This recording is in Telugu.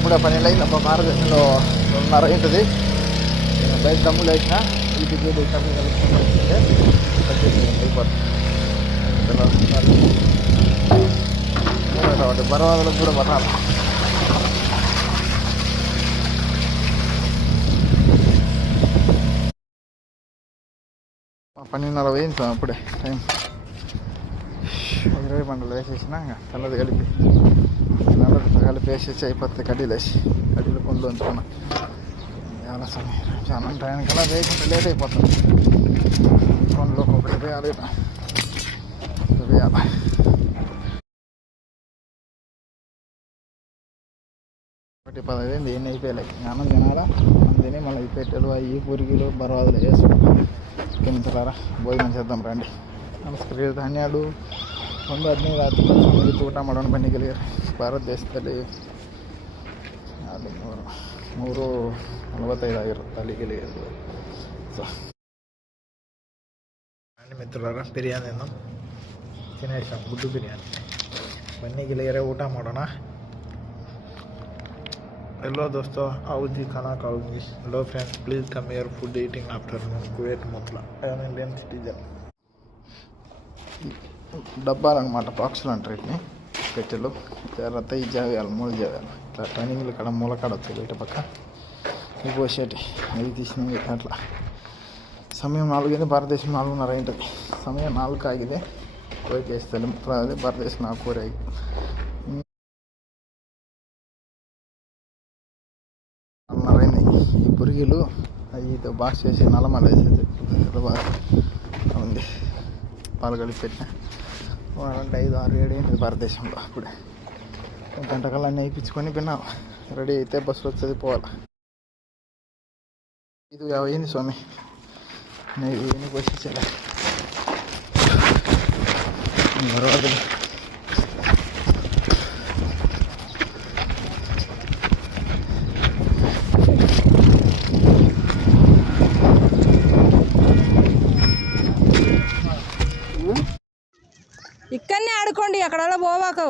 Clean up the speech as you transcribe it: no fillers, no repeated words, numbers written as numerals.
అప్పుడే 12 అయింది. అబ్బా భారతదేశంలో 2:30 ఉంటుంది. నేను బయట తమ్ముళ్ళు వేసిన ఇంటికి తమ్ముడు కలుపుకుంటే అయిపోతుంది. బరవాదులకు కూడా పట్టాలి. 12:30 వేయించాం అప్పుడే టైం. 20 పంటలు వేసేసిన తెల్లది కలిపి వేసేసి అయిపోతే కడ్డీలు వేసి కడ్డీలు పండ్లు ఉంచుకున్నా. చాలా సమయం చాలా టైంకల్లా వేయకుండా లేట్ అయిపోతుంది. పండ్లు ఒకటి వేయాలి. 1:15 ఎన్ని అయిపోయాయి. అన్నం తినాలా, అన్నం తిని మళ్ళీ పెట్టెలు అవి పురుగులు బరవాదులు వేసుకుంటాం. కిందరారా భోజనం చేద్దాం రండి. నమస్కారం. ధాన్యాలు 1:15 ಊಟ ಮಾಡೋಣ ಬನ್ನಿ ಗೆಳೆಯರು. ಭಾರತದೇಶದಲ್ಲಿ 3:45 ಆಗಿರುತ್ತೆ ಅಲ್ಲಿ ಗೆಳೆಯರು. అండి మిత్రులారా, బిర్యానీ తిందాం. తినేసాం గుడ్డు బిర్యానీ. బన్నీ ಗೆಳೆಯರೇ ಊಟ ಮಾಡೋಣ. हेलो दोस्तों, आओ जी खाना खाओगी. Hello friends, please come here food eating afternoon Kuwait Mutla. I am Indian citizen. డబ్బాలు అనమాట, బాక్సులు అంటారు వీటిని. పెట్టెలు తర్వాత ఈ జావేయాలి, 3 జావేయాలి. ఇట్లా టర్నింగ్లు ఇక్కడ మూలకాడ వచ్చాయి బయట పక్క ఇవి పోసేటి అవి తీసినవి. అట్లా సమయం 4 అయింది. భారతదేశం 4:30 ఉంటుంది. సమయం 4 ఆಗಿದೆ. కువైట్ వేస్తాను భారతదేశం 4 ఆగి. ఈ పురుగులు అవి బాక్స్ వేసి నల్లమల వేసేది బాగా ఉంది. పాలు కలిపి పెట్టిన 5, 6, 7 ఏంటిది భారతదేశంలో. అప్పుడే గంటకల్లా అన్నీ వేయించుకొని విన్నాం. రెడీ అయితే బస్సులో వచ్చేది పోవాలి. 5:50 స్వామి. నేను పోషించాలి. ఇక్కడనే ఆడుకోండి, అక్కడ పోవాకు.